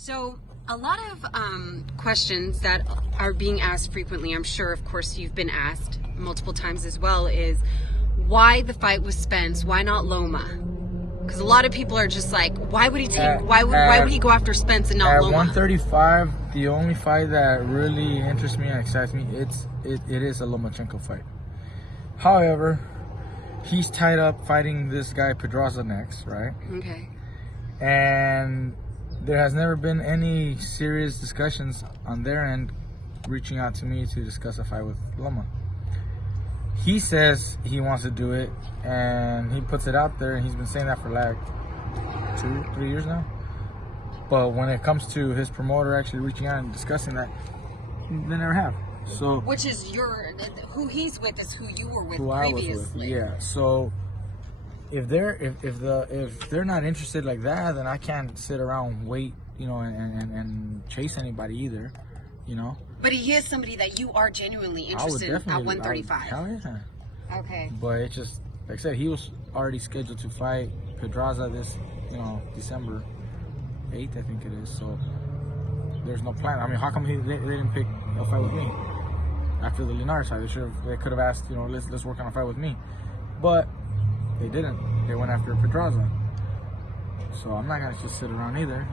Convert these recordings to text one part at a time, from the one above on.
So a lot of questions that are being asked frequently, I'm sure, of course, you've been asked multiple times as well, is why the fight with Spence? Why not Loma? Because a lot of people are just like, why would he take? Why would he go after Spence and not at Loma? At 135, the only fight that really interests me and excites me, it is a Lomachenko fight. However, he's tied up fighting this guy Pedraza next, right? Okay. And there has never been any serious discussions on their end reaching out to me to discuss a fight with Loma. He says he wants to do it, and he puts it out there, and he's been saying that for like 2-3 years now. But when it comes to his promoter actually reaching out and discussing that, they never have. So, which is who he's with is who you were with who previously. I was with, yeah. So if they're not interested like that, then I can't sit around wait, and chase anybody either, But he is somebody that you are genuinely interested in at 135. Hell yeah. Okay. But it's just, like I said, he was already scheduled to fight Pedraza this, December 8th, I think it is. So there's no plan. I mean, how come they didn't pick a fight with me after the Linares fight? They could have asked, let's work on a fight with me, but they didn't. They went after Pedraza. So I'm not gonna just sit around either,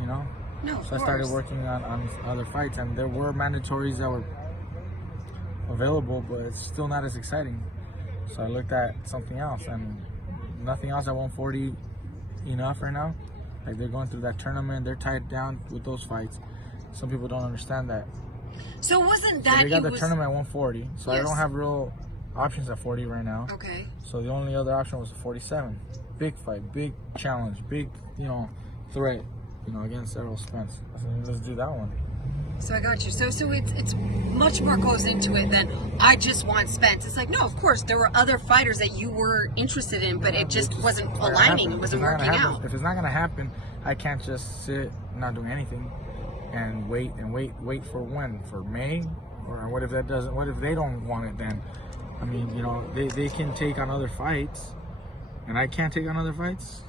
No, so I started working on other fights, and there were mandatories that were available, but it's still not as exciting. So I looked at something else, and nothing else at 140 enough right now. Like, they're going through that tournament, they're tied down with those fights. Some people don't understand that. So wasn't that they got the tournament at 140, so yes. I don't have real options at 40 right now. Okay. So the only other option was 47. Big fight, big challenge, big, threat, against Errol Spence. I said, let's do that one. So I got you. So it's much more goes into it than I just want Spence. It's like, no, of course there were other fighters that you were interested in, but it just wasn't aligning. It wasn't working out. If it's not gonna happen, I can't just sit not doing anything and wait for when? For May? Or what if that doesn't? What if they don't want it then? I mean, they can take on other fights, and I can't take on other fights.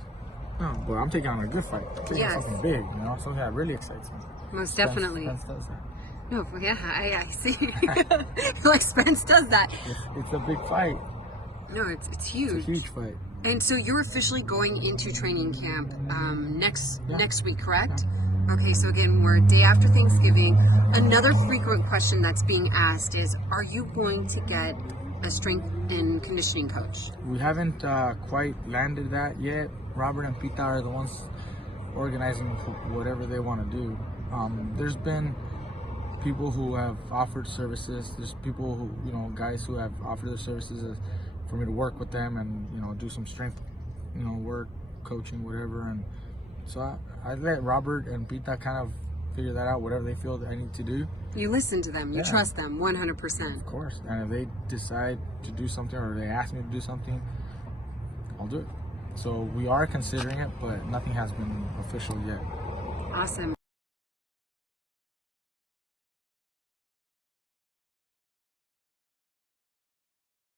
No, but I'm taking on a good fight. I'm taking on something big, something that really excites me. Most definitely. Spence does that. No, yeah, I see. Like Spence does that. It's a big fight. No, it's huge. It's a huge fight. And so you're officially going into training camp next week, correct? Yeah. Okay, so again, we're a day after Thanksgiving. Another frequent question that's being asked is, are you going to get a strength and conditioning coach? We haven't quite landed that yet. Robert and Pita are the ones organizing whatever they want to do. There's been people who have offered services. There's people who, guys who have offered their services for me to work with them and, do some strength, work, coaching, whatever. And so I let Robert and Pita kind of figure that out, whatever they feel that I need to do. You listen to them. You trust them 100%. Of course. And if they decide to do something or they ask me to do something, I'll do it. So we are considering it, but nothing has been official yet. Awesome.